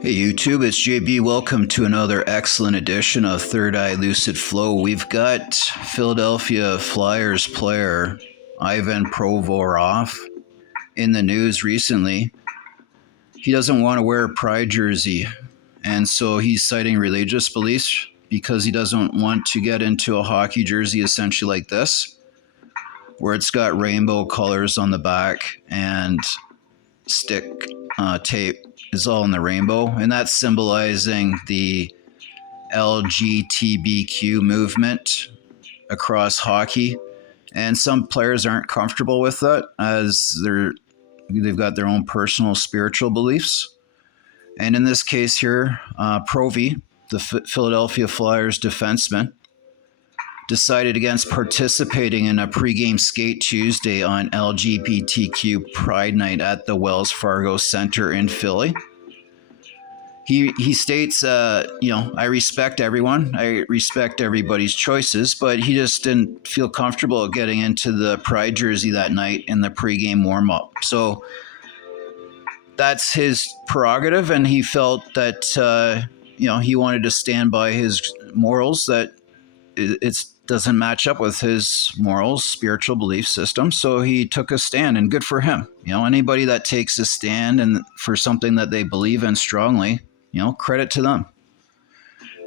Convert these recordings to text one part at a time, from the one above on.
Hey YouTube, it's JB. Welcome to another excellent edition of Third Eye Lucid Flow. We've got Philadelphia Flyers player Ivan Provorov in the news recently. He doesn't want to wear a Pride jersey, and so he's citing religious beliefs because he doesn't want to get into a hockey jersey essentially like this, where it's got rainbow colors on the back and stick tape is all in the rainbow, and that's symbolizing the LGBTQ movement across hockey. And some players aren't comfortable with that as they've got their own personal spiritual beliefs. And in this case here, Provi, the Philadelphia Flyers defenseman, decided against participating in a pregame skate Tuesday on LGBTQ Pride Night at the Wells Fargo Center in Philly. He states, I respect everyone. I respect everybody's choices, but he just didn't feel comfortable getting into the Pride jersey that night in the pregame warm-up. So that's his prerogative, and he felt that, he wanted to stand by his morals, that it doesn't match up with his morals, spiritual belief system. So he took a stand, and good for him. Anybody that takes a stand and for something that they believe in strongly, credit to them.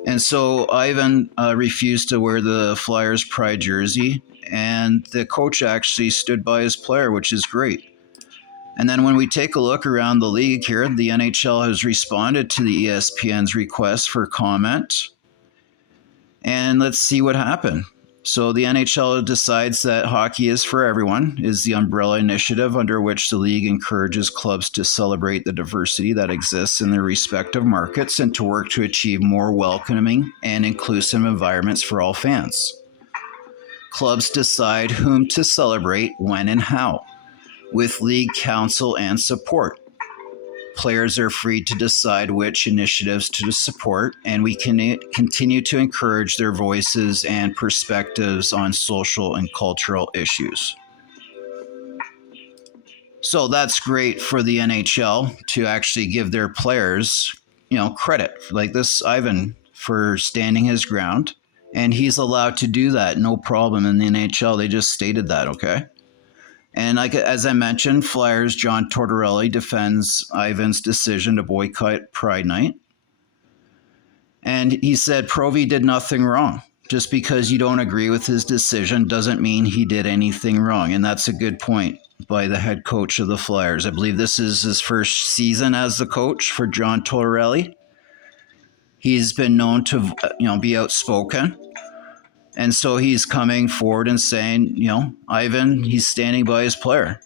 And so Ivan refused to wear the Flyers Pride jersey, and the coach actually stood by his player, which is great. And then when we take a look around the league here, the NHL has responded to the ESPN's request for comment. And let's see what happened. So the NHL decides that hockey is for everyone, is the umbrella initiative under which the league encourages clubs to celebrate the diversity that exists in their respective markets and to work to achieve more welcoming and inclusive environments for all fans. Clubs decide whom to celebrate, when, and how, with league counsel and support. Players are free to decide which initiatives to support, and we can continue to encourage their voices and perspectives on social and cultural issues. So that's great for the NHL to actually give their players, credit, like this Ivan, for standing his ground, and he's allowed to do that, no problem in the NHL. They just stated that, okay? And as I mentioned, Flyers' John Tortorelli defends Ivan's decision to boycott Pride Night. And he said Provi did nothing wrong. Just because you don't agree with his decision doesn't mean he did anything wrong. And that's a good point by the head coach of the Flyers. I believe this is his first season as the coach for John Tortorelli. He's been known to, be outspoken. And so he's coming forward and saying, Ivan, he's standing by his player.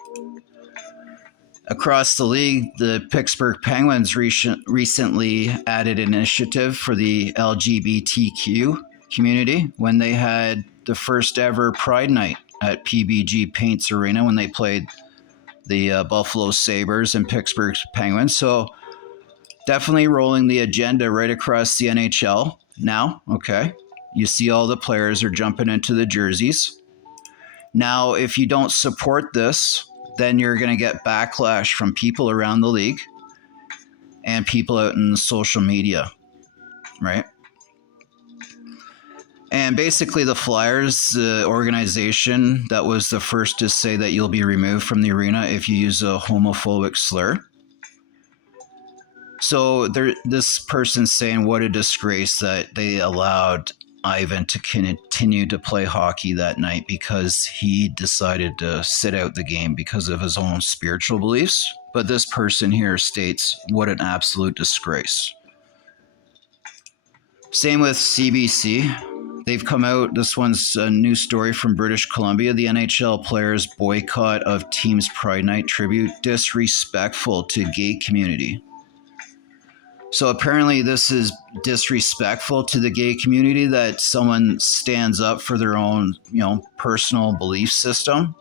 Across the league, the Pittsburgh Penguins recently added an initiative for the LGBTQ community when they had the first ever Pride Night at PBG Paints Arena when they played the Buffalo Sabres and Pittsburgh Penguins. So definitely rolling the agenda right across the NHL now, okay? You see all the players are jumping into the jerseys. Now, if you don't support this, then you're going to get backlash from people around the league and people out in social media, right? And basically the Flyers, the organization that was the first to say that you'll be removed from the arena if you use a homophobic slur. So this person's saying what a disgrace that they allowed Ivan to continue to play hockey that night because he decided to sit out the game because of his own spiritual beliefs. But this person here states, what an absolute disgrace. Same with CBC. They've come out, this one's a new story from British Columbia. The NHL players' boycott of team's Pride Night tribute disrespectful to gay community. So apparently this is disrespectful to the gay community that someone stands up for their own, personal belief system.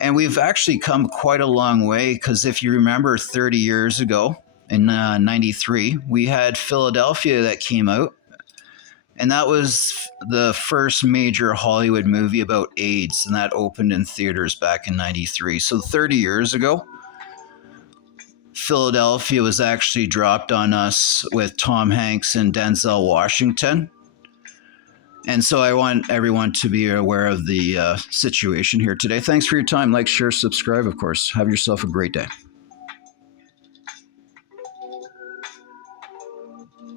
And we've actually come quite a long way because if you remember 30 years ago in 93, we had Philadelphia that came out. And that was the first major Hollywood movie about AIDS, and that opened in theaters back in 93. So 30 years ago, Philadelphia was actually dropped on us with Tom Hanks and Denzel Washington. And so I want everyone to be aware of the situation here today. Thanks for your time. Like, share, subscribe, of course. Have yourself a great day.